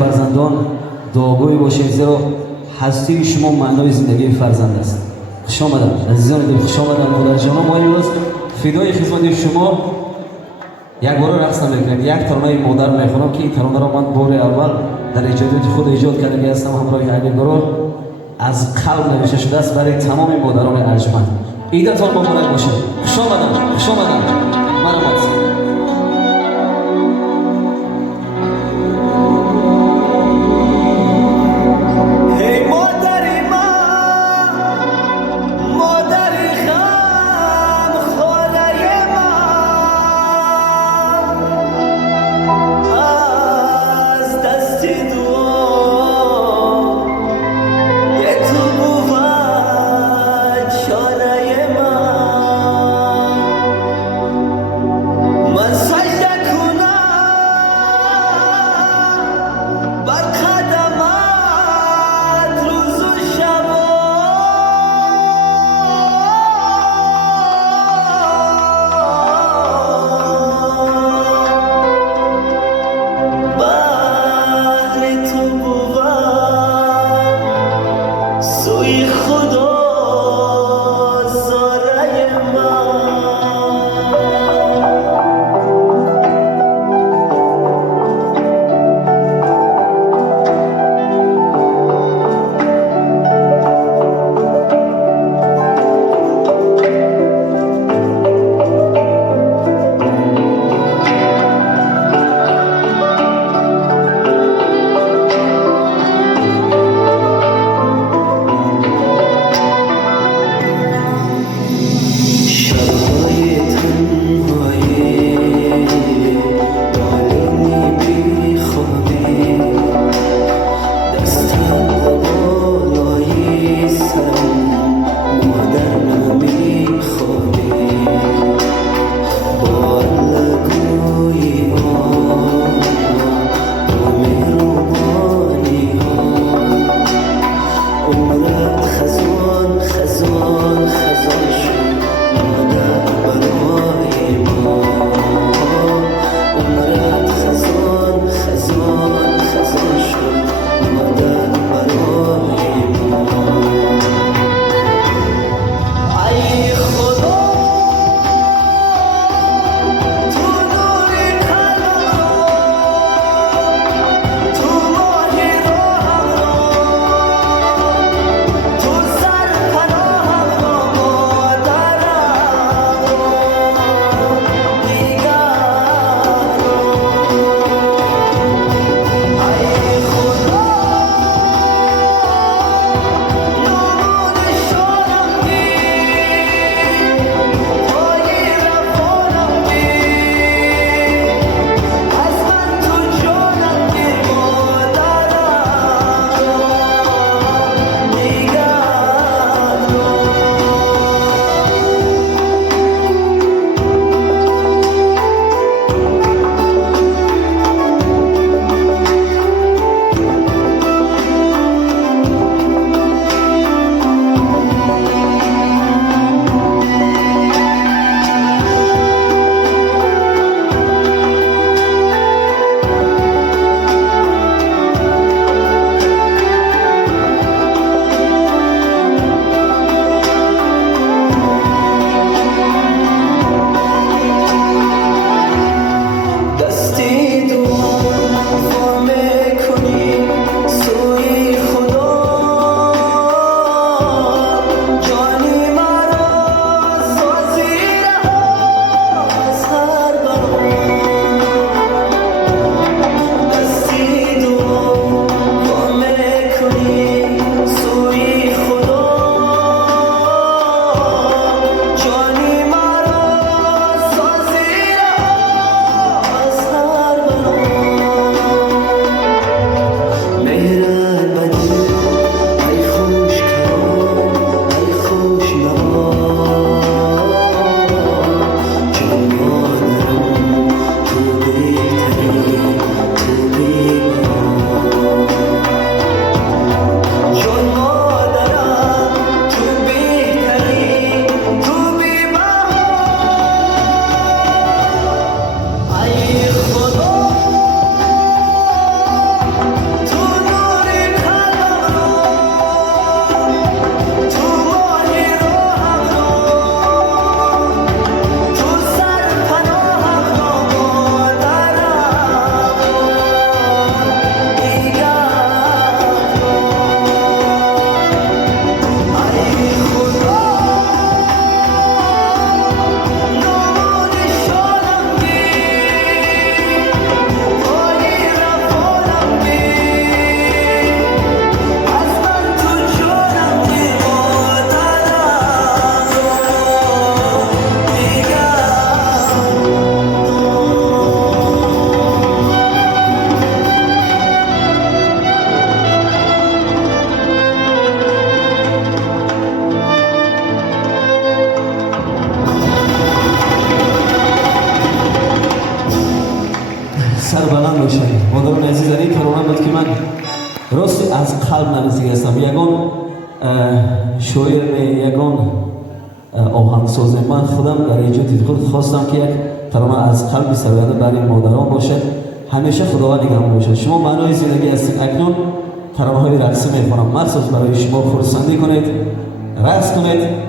فرزندان دعاگوی باشید زیرا هستی شما معنای زندگی فرزند است. خوش آمدید عزیزان دل، خوش آمدید مادر جانم. ما امروز فدای خدمت شما یک بار رقص میکنیم. یک ترانه مادر میخونم که این ترانه را من بار اول در ایجاد خود ایجاد کرده هستم همراه یک گروه از قلب نوشته شده است برای تمام مادران ارجمند. عیدتان مبارک باشد. خوش آمدید، خوش آمدید. مرحبا. راستی از قلب نرسیده هستم یگان شاعر یگان آهنگساز من خودم در ایجاد خود خواستم که یک ترانه از قلب سرورده برای مادران باشد همیشه خداوند نگهبان باشد شما معنای زندگی هستید اکنون ترانه های رقصی میخوانم مخصوص برای شما خرسندی کنید رقص کنید